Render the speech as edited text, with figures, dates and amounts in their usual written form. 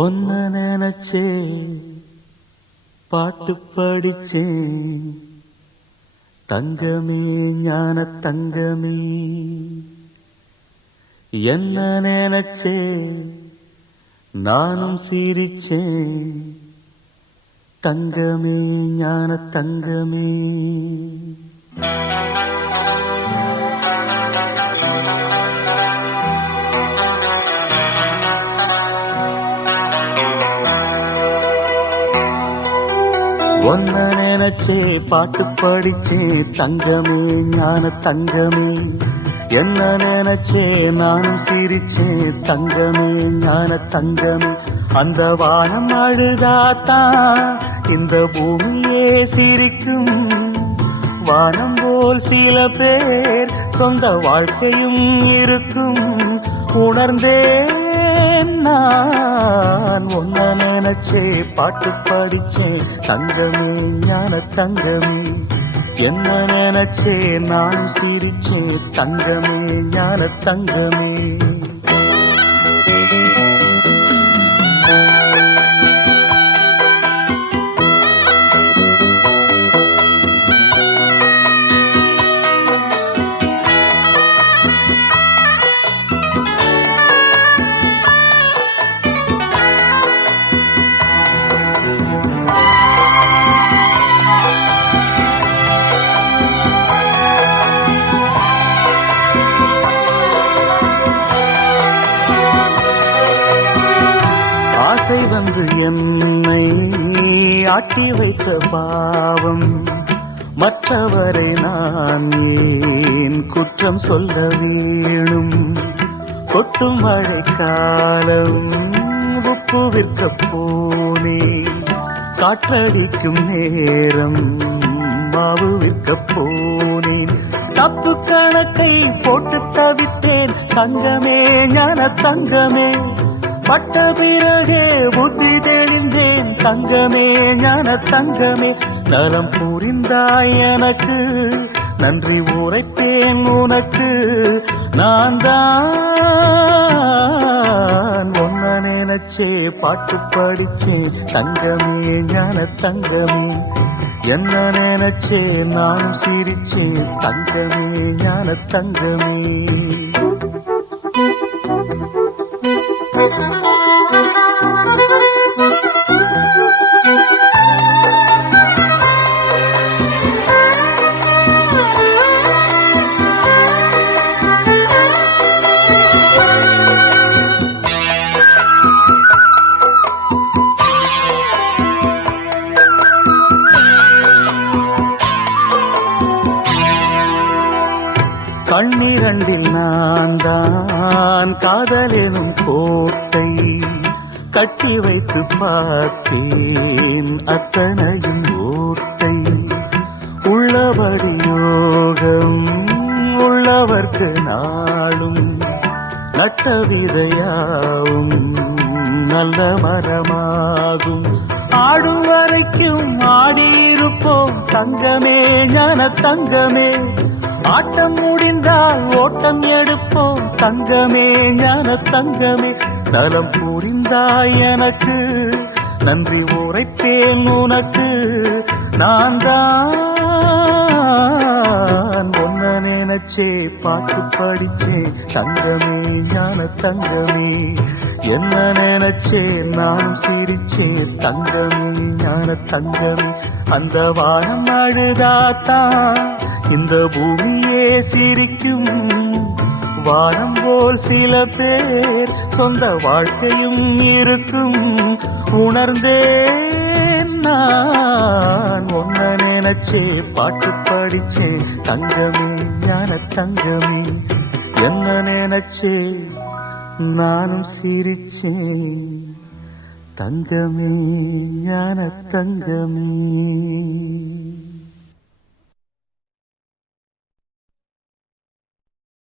ஒன்ன நினைச்சே பாட்டு படிச்சேன் தங்கமே ஞான தங்கமே. என்ன நினைச்சே நானும் சிரிச்சேன் தங்கமே ஞான தங்கமே. ஒன்ன நினைச்சே பாட்டு படிச்சே தங்கமே ஞான தங்கமே. என்ன நினைச்சே நானும் சிரிச்சே தங்கமே ஞான தங்கமே. அந்த வானம் அழுதாத்தான் இந்த பூமியே சிரிக்கும். வானம் போல் சில பேர் சொந்த வாழ்க்கையும் இருக்கும். உணர்ந்தேன் நான் ஒன்ன நினைச்சே பாட்டு படிச்சேன் தங்கமே ஞான தங்கமே. என்ன நினைச்சே நான் சிரிச்சேன் தங்கமே ஞான தங்கமே. ஆசை வந்து என்னை ஆட்டி வைத்த பாவம். மற்றவரை நான் ஏன் குற்றம் சொல்ல வேணும். கொட்டும் மழை காலம் உப்பு விற்க போனேன். காற்றடிக்கும் நேரம் மாவு விற்க போனேன். தப்பு கணக்கை போட்டு தவித்தேன் தங்கமே ஞான தங்கமே. பட்ட பிறகே புத்தி தெளிந்தேன் தங்கமே ஞான தங்கமே. நலம் புரிந்தாய் எனக்கு நன்றி உரைப்பேன் உனக்கு. நான் தான் ஒன்ன நினைச்சே பாட்டு படிச்சேன் தங்கமே ஞான தங்கமே. என்ன நினைச்சே நானும் சிரிச்சேன் தங்கமே ஞான தங்கமே. கண்ணிரண்டில் நான் தான் காதலெனும் கோட்டை கட்டி வைத்து பார்த்தேன் அத்தனையும் ஓட்டை. உள்ளபடி யோகம் உள்ளவர்க்கு நாளும் நட்ட விதையாவும் நல்ல மரமாகும். ஆடும் வரைக்கும் ஆடியிருப்போம் தங்கமே ஞான தங்கமே. ஆட்டம் முடிந்தால் ஓட்டம் எடுப்போம் தங்கமே ஞான தங்கமே. நலம் புரிந்தாய் எனக்கு நன்றி உரைப்பேன் உனக்கு. நான் தான் ஒன்ன நினைச்சே பாட்டு படிச்சே தங்கமே ஞான தங்கமே. என்ன நினைச்சே நானும் சிரிச்சே தங்கமே ஞான தங்கமே. அந்த வானம் அழுதாத்தான் இந்த பூமியே சிரிக்கும். வானம் போல் சில பேர் சொந்த வாழ்க்கையும் இருக்கும். உணர்ந்தேன் நான் ஒன்ன நினைச்சே பாட்டு படிச்சே தங்கமே ஞான தங்கமே. என்ன நினைச்சே நானும் சிரிச்சேன் தங்கமே ஞான தங்கமே.